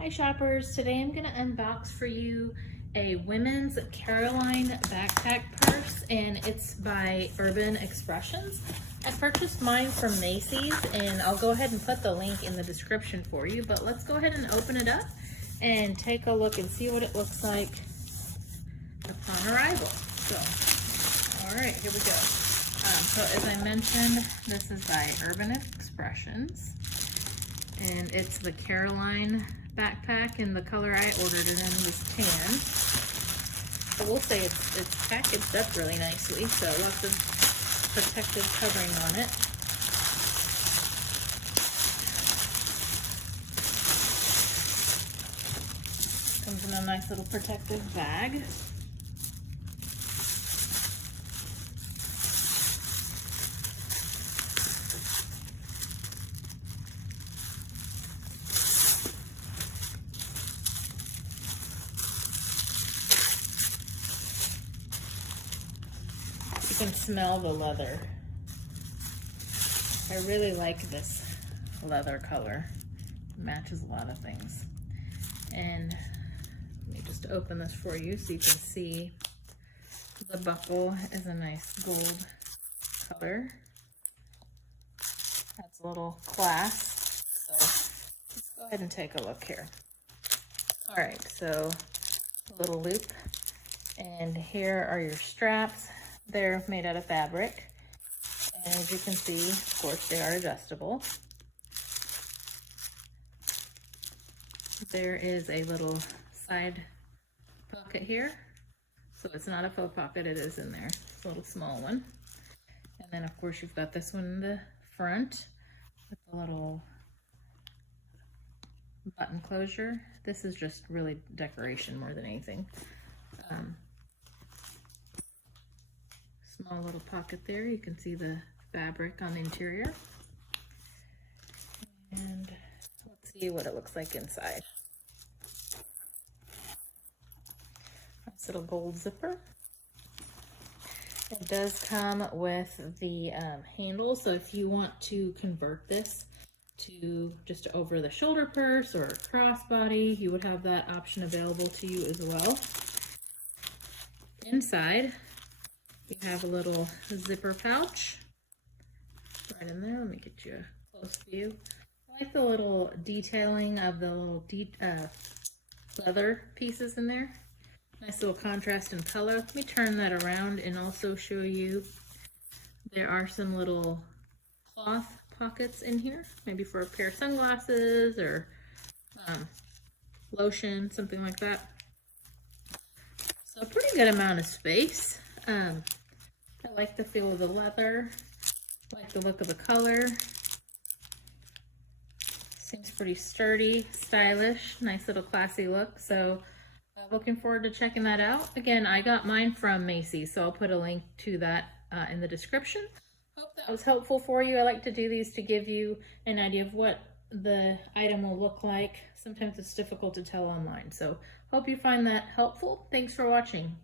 Hi shoppers, today I'm going to unbox for you a women's Caroline backpack purse, and it's by Urban Expressions. I purchased mine from Macy's, and I'll go ahead and put the link in the description for you, but let's go ahead and open it up and take a look and see what it looks like upon arrival. So, all right, here we go. So as I mentioned, this is by Urban Expressions, and it's the Caroline backpack, and the color I ordered it in was tan. I will say it's packaged up really nicely, so lots of protective covering on it. Comes in a nice little protective bag. You can smell the leather. I really like this leather color. It matches a lot of things. And let me just open this for you so you can see the buckle is a nice gold color. Has a little clasp. So let's go ahead and take a look here. All right, so a little loop. And here are your straps. They're made out of fabric, and as you can see, of course, they are adjustable. There is a little side pocket here, so it's not a faux pocket, it is in there. It's a little small one. And then of course you've got this one in the front with a little button closure. This is just really decoration more than anything. Small little pocket there. You can see the fabric on the interior. And let's see what it looks like inside. Nice little gold zipper. It does come with the handle, so if you want to convert this to just over the shoulder purse or a crossbody, you would have that option available to you as well. Inside, you have a little zipper pouch right in there. Let me get you a close view. I like the little detailing of the little leather pieces in there. Nice little contrast in color. Let me turn that around and also show you there are some little cloth pockets in here, maybe for a pair of sunglasses or lotion, something like that. So a pretty good amount of space. I like the feel of the leather, I like the look of the color. Seems pretty sturdy, stylish, nice little classy look. So looking forward to checking that out. Again, I got mine from Macy, so I'll put a link to that in the description. Hope that was helpful for you. I like to do these to give you an idea of what the item will look like. Sometimes it's difficult to tell online, so hope you find that helpful. Thanks for watching.